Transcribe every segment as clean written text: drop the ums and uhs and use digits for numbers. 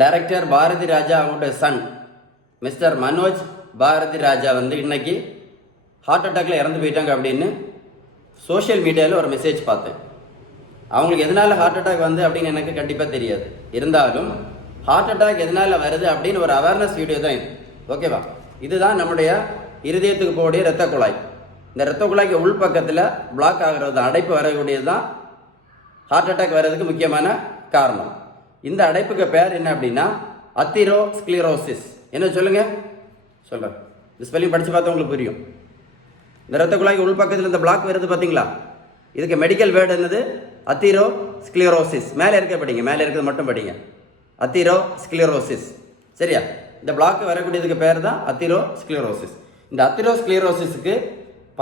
Director Bharathi Raja அவங்களுடைய Sun mister Manoj Bharathi Raja வந்து இன்னைக்கு ஹார்ட் அட்டாக்ல இறந்து போயிட்டாங்க அப்படின்னு சோஷியல் மீடியாவில் ஒரு மெசேஜ் பார்த்தேன். அவங்களுக்கு எதனால ஹார்ட் அட்டாக் வந்து அப்படின்னு எனக்கு கண்டிப்பாக தெரியாது. இருந்தாலும் ஹார்ட் அட்டாக் எதனால வருது அப்படின்னு ஒரு அவேர்னஸ் வீடியோ தான் இது. ஓகேவா? இதுதான் நம்முடைய இருதயத்துக்கு போகக்கூடிய இரத்த குழாய். இந்த இரத்த குழாய்க்கு உள் பக்கத்தில் பிளாக் ஆகிறது, அடைப்பு வரக்கூடியது தான் ஹார்ட் அட்டாக் வர்றதுக்கு முக்கியமான காரணம். இந்த அடைப்புக்கு பேர் என்ன அப்படின்னா அத்திரோஸ்க்ளிரோசிஸ். என்ன சொல்லுங்க? சொல்றேன். இந்த ஸ்பெல்லிங் படிச்சு பார்த்தா உங்களுக்கு புரியும். இந்த இரத்த குழாய்க்கு உள் பக்கத்தில் இந்த பிளாக் வருது பார்த்தீங்களா? இதுக்கு மெடிக்கல் வேர்டு என்னது? அத்திரோஸ்க்ளிரோசிஸ். மேலே இருக்க படிங்க, மேலே இருக்கிறது மட்டும் படிங்க. அத்திரோஸ்க்ளிரோசிஸ். சரியா? இந்த பிளாக் வரக்கூடியதுக்கு பேர் தான் அத்திரோஸ்க்ளிரோசிஸ். இந்த அத்திரோஸ்க்ளிரோசிஸுக்கு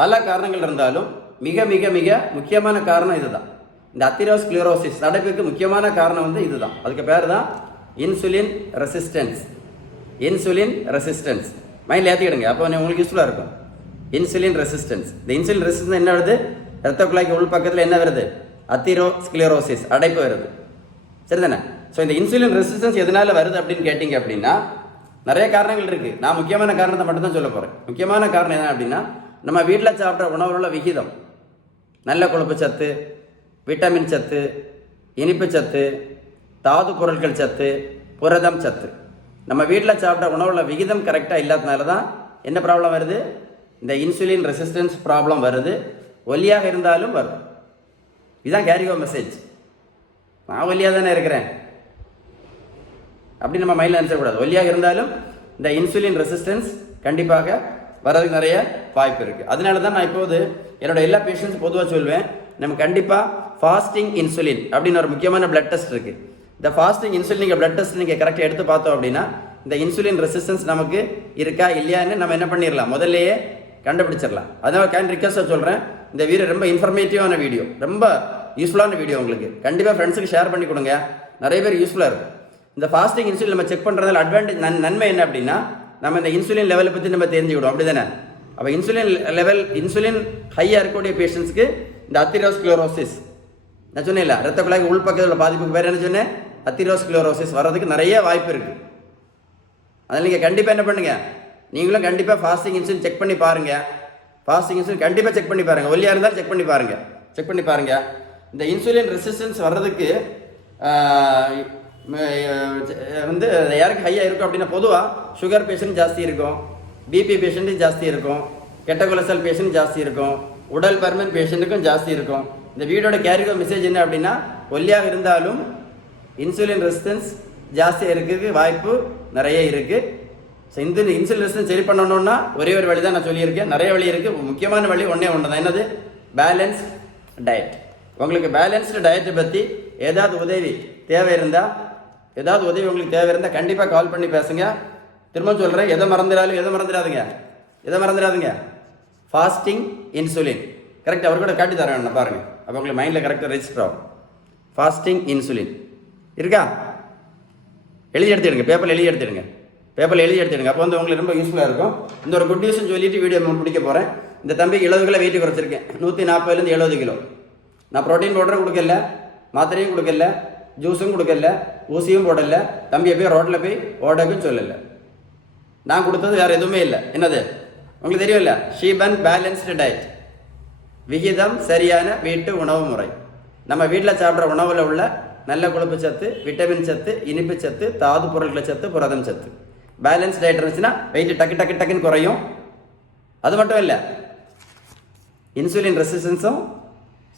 பல காரணங்கள் இருந்தாலும் மிக மிக மிக முக்கியமான காரணம் இதுதான். இந்த அத்திரோஸ்க்ளிரோசிஸ் அடைப்புக்கு முக்கியமான காரணம் வந்து இதுதான். அதுக்கு பேர் தான் இன்சுலின் ரெசிஸ்டன்ஸ். இன்சுலின் ரெசிஸ்டன்ஸ் மைண்டில் ஏற்றிக்கிடுங்க, அப்போ உங்களுக்கு யூஸ்ஃபுல்லாக இருக்கும். Insulin resistance. இந்த இன்சுலின் ரெசிஸ்டன்ஸ் என்ன வருது? இரத்த குழாய்க்கு உள் பக்கத்தில் என்ன வருது? அத்திரோஸ்க்ளிரோசிஸ், அடைப்பு வருது. சரிதானே? ஸோ இந்த இன்சுலின் ரெசிஸ்டன்ஸ் எதனால வருது அப்படின்னு கேட்டிங்க அப்படின்னா நிறைய காரணங்கள் இருக்குது. நான் முக்கியமான காரணத்தை மட்டும் தான் சொல்ல போகிறேன். முக்கியமான காரணம் என்ன அப்படின்னா நம்ம வீட்டில் சாப்பிட்ற உணவுல விகிதம், நல்ல கொழுப்பு சத்து, விட்டமின் சத்து, இனிப்பு சத்து, தாது பொருட்கள் சத்து, புரதம் சத்து, நம்ம வீட்டில் சாப்பிட்ற உணவுல விகிதம் கரெக்டாக இல்லாதனால தான் என்ன ப்ராப்ளம் வருது? இந்த இன்சுலின் ரெசிஸ்டன்ஸ் ப்ராப்ளம் வருது. ஒல்லியாக இருந்தாலும் வரும். இதுதான் கேரிகோ மெசேஜ். நான் ஒல்லியாக தானே இருக்கிறேன் அப்படி நம்ம மைண்டில் நினைச்சக்கூடாது. ஒல்லியாக இருந்தாலும் இந்த இன்சுலின் ரெசிஸ்டன்ஸ் கண்டிப்பாக வர்றதுக்கு நிறைய வாய்ப்பு இருக்குது. அதனால தான் நான் இப்போது என்னோட எல்லா பேஷண்ட்ஸ் பொதுவாக சொல்வேன், நம்ம கண்டிப்பாக ஃபாஸ்டிங் இன்சுலின் அப்படின்னு ஒரு முக்கியமான பிளட் டெஸ்ட் இருக்குது. இந்த ஃபாஸ்டிங் இன்சுலின் நீங்கள் பிளட் டெஸ்ட் நீங்கள் கரெக்டாக எடுத்து பார்த்தோம் அப்படின்னா இந்த இன்சுலின் ரெசிஸ்டன்ஸ் நமக்கு இருக்கா இல்லையான்னு நம்ம என்ன பண்ணிடலாம், முதல்லையே கண்டுபிடிச்சிடலாம். அதனால கேன் ரிக்வஸ்ட்டாக சொல்கிறேன், இந்த வீடியோ ரொம்ப இன்ஃபர்மேட்டிவான வீடியோ, ரொம்ப யூஸ்ஃபுல்லான வீடியோ. உங்களுக்கு கண்டிப்பாக ஃப்ரெண்ட்ஸுக்கு ஷேர் பண்ணி கொடுங்க, நிறைய பேர் யூஸ்ஃபுல்லாக இருக்கும். இந்த ஃபாஸ்டிங் இன்சுலின் நம்ம செக் பண்ணுறதால அட்வான்டேஜ் நன்மை என்ன அப்படின்னா நம்ம இந்த இன்சுலின் லெவலை பற்றி நம்ம தெரிஞ்சுக்கிடும். அப்படி தானே? அப்போ இன்சுலின் லெவல், இன்சுலின் ஹையாக இருக்கக்கூடிய பேஷண்ட்ஸ்க்கு இந்த அத்திரோஸ்க்ளிரோசிஸ் நான் சொன்னேன் இல்லை, ரத்த குழாய்க்கு உள் பக்கத்தில் பாதிப்புக்கு பேர் என்ன சொன்னேன்? அத்திரோஸ்க்ளிரோசிஸ் வர்றதுக்கு நிறைய வாய்ப்பு இருக்குது. அதில் நீங்கள் கண்டிப்பாக என்ன பண்ணுங்க, நீங்களும் கண்டிப்பாக ஃபாஸ்டிங் இன்சுலின் செக் பண்ணி பாருங்கள். ஃபாஸ்டிங் இன்சுலின் கண்டிப்பாக செக் பண்ணி பாருங்கள். ஒல்லியாக இருந்தாலும் செக் பண்ணி பாருங்கள். இந்த இன்சுலின் ரெசிஸ்டன்ஸ் வர்றதுக்கு வந்து யாருக்கு ஹையாக இருக்கும் அப்படின்னா பொதுவாக சுகர் பேஷண்ட் ஜாஸ்தி இருக்கும், பிபி பேஷண்ட்டும் ஜாஸ்தி இருக்கும், கெட்ட கொலஸ்ட்ரால் பேஷண்ட் ஜாஸ்தி இருக்கும், உடல் பருமன் பேஷண்ட்டுக்கும் ஜாஸ்தி இருக்கும். இந்த வீடியோட கேரிகோ மெசேஜ் என்ன அப்படின்னா ஒல்லியாக இருந்தாலும் இன்சுலின் ரெசிஸ்டன்ஸ் ஜாஸ்தியாக இருக்கிறதுக்கு வாய்ப்பு நிறைய இருக்குது. ஸோ இந்த இன்சுலின் ரெசிஸ்டன்ஸ் சரி பண்ணணும்னா ஒரே ஒரு வழி தான் நான் சொல்லியிருக்கேன். நிறைய வழி இருக்குது. முக்கியமான வழி ஒன்றே ஒன்று தான். என்னது? Balance diet. உங்களுக்கு பேலன்ஸ்டு டயட்டை பற்றி ஏதாவது உதவி தேவை இருந்தால் உங்களுக்கு தேவை இருந்தால் கண்டிப்பாக கால் பண்ணி பேசுங்க. திரும்ப சொல்கிறேன், எதை மறந்துடாதுங்க. ஃபாஸ்டிங் இன்சுலின் கரெக்ட் அவர் கூட காட்டி தரேன் பாருங்கள். அப்போ உங்களுக்கு மைண்டில் கரெக்டாக ரெஜிஸ்டர் ஆகும். ஃபாஸ்டிங் இன்சுலின் இருக்கா? எழுதி எடுத்துடுங்க, பேப்பரில் எழுதி எடுத்துடுங்க. அப்போ வந்து உங்களுக்கு ரொம்ப யூஸ்ஃபுல்லாக இருக்கும். இந்த ஒரு குட் நியூஸ்னு சொல்லிட்டு வீடியோ முடிக்க போகிறேன். இந்த தம்பிக்கு 70 கிலோ வெயிட் குறைச்சிருக்கேன். 140லேருந்து 70 கிலோ. நான் ப்ரோட்டீன் பவுடரும் கொடுக்கல, மாத்திரையும் கொடுக்கல, ஜூஸும் கொடுக்கல, ஊசியும் போடல. தம்பியை போய் ரோட்டில் போய் ஓடக்கும் சொல்லலை. நான் கொடுத்தது வேறு எதுவுமே இல்லை. என்னது உங்களுக்கு தெரியும் இல்லை? ஷீபன் பேலன்ஸ்டு டயட், விகிதம் சரியான வீட்டு உணவு முறை. நம்ம வீட்டில் சாப்பிட்ற உணவில் உள்ள நல்ல கொழுப்பு சத்து, விட்டமின் சத்து, இனிப்பு சத்து, தாது பொருட்கள் சத்து, புரதம் சத்து. பேலன்ஸ் டயட் இருந்துச்சுன்னா வெயிட் டக்குன்னு குறையும். அது மட்டும் இல்லை, இன்சுலின் ரெசிஸ்டன்ஸும்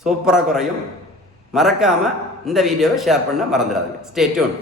சூப்பராக குறையும். மறக்காமல் இந்த வீடியோவை ஷேர் பண்ண மறந்துடாதீங்க. Stay tune.